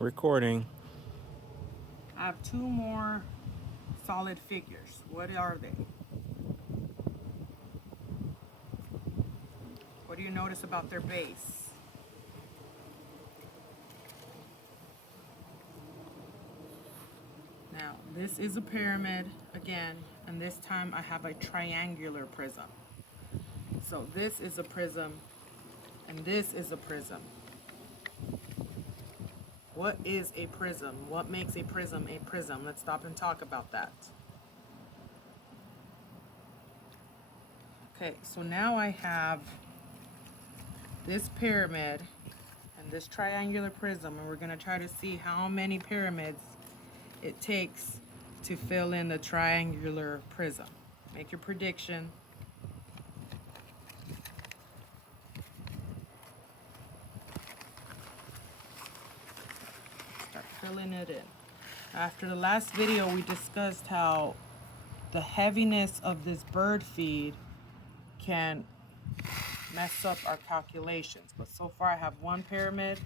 Recording. I have two more solid figures. What are they? What do you notice about their base? Now, this is a pyramid again, and this time I have a triangular prism. So this is a prism, and this is a prism. What is a prism? What makes a prism a prism? Let's stop and talk about that. Okay, so now I have this pyramid and this triangular prism, and we're going to try to see how many pyramids it takes to fill in the triangular prism. Make your prediction. Start filling it in. After the last video, we discussed how the heaviness of this bird feed can mess up our calculations. But so far I have one pyramid,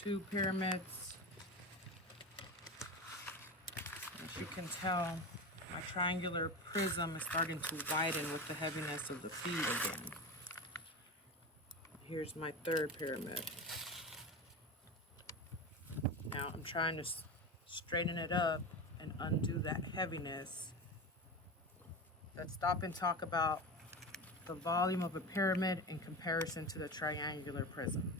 two pyramids. As you can tell, my triangular prism is starting to widen with the heaviness of the feed again. Here's my third pyramid. Now I'm trying to straighten it up and undo that heaviness. Let's stop and talk about the volume of a pyramid in comparison to the triangular prism.